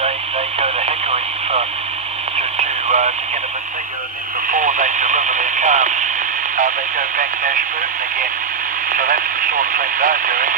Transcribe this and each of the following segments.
they go to Hickory to get a bit bigger, and then before they deliver their calves, they go back to Ashburton again. So that's the sort of thing they're doing,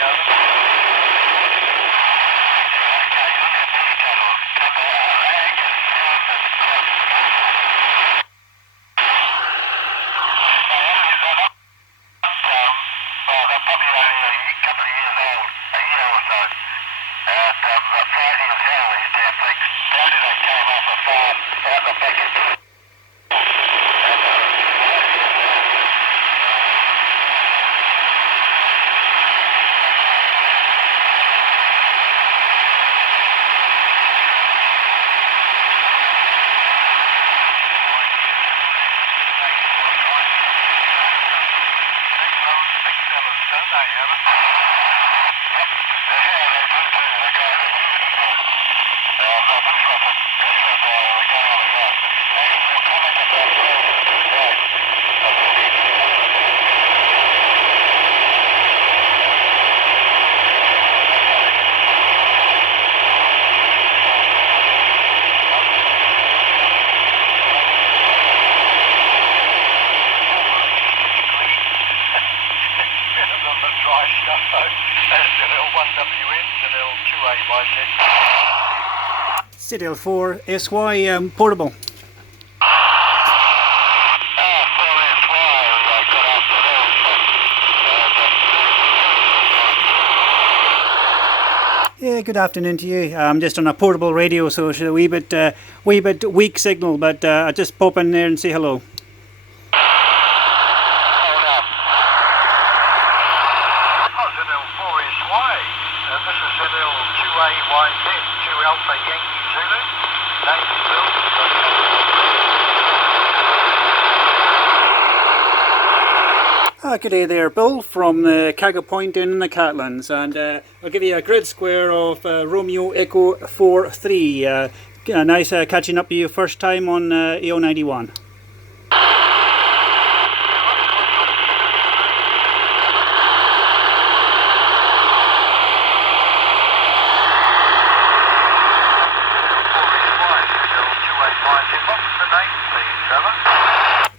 ZL4 SY portable. Yeah, good afternoon to you. I'm just on a portable radio, so it's a wee bit weak signal, but I just pop in there and say hello. This is ZL2AYZ, 2 Alpha Yankee Zulu, Navy build. Good day there, Bill, from the Caga Point in the Catlands, and I'll give you a grid square of Romeo Echo 4-3. Nice catching up with you first time on AO91.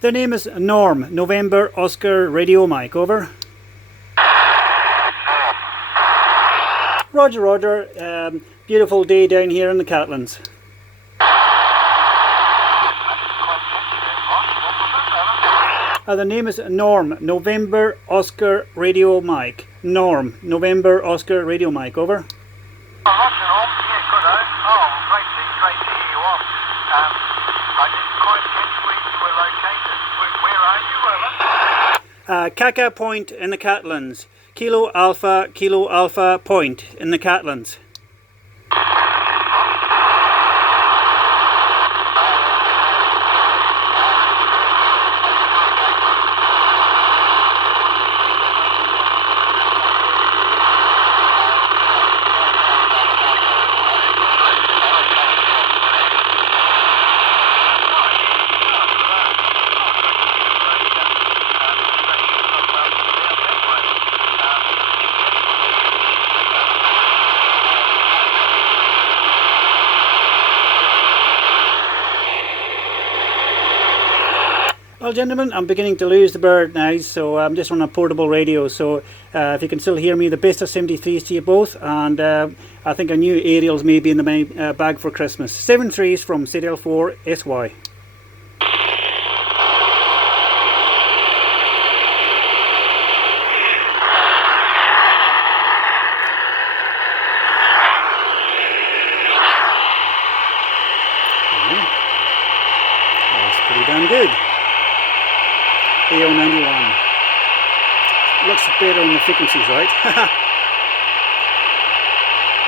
Their name is Norm, November Oscar Radio Mike, over. Roger, Roger. Beautiful day down here in the Catlands. The name is Norm, November Oscar Radio Mike. Norm, November Oscar Radio Mike, over. Roger, Norm. Yeah, good, eh? Oh, great to hear you on. I didn't quite catch where you were located. Where are you, over? Caca Point in the Catlands. Kilo Alpha Point in the Catlands. Well, gentlemen, I'm beginning to lose the bird now, so I'm just on a portable radio, so if you can still hear me, the best of 73s to you both, and I think a new aerials may be in the bag for Christmas. 7 3s from ZL4 SY. That's pretty damn good. AO91. Looks better on the frequencies, right?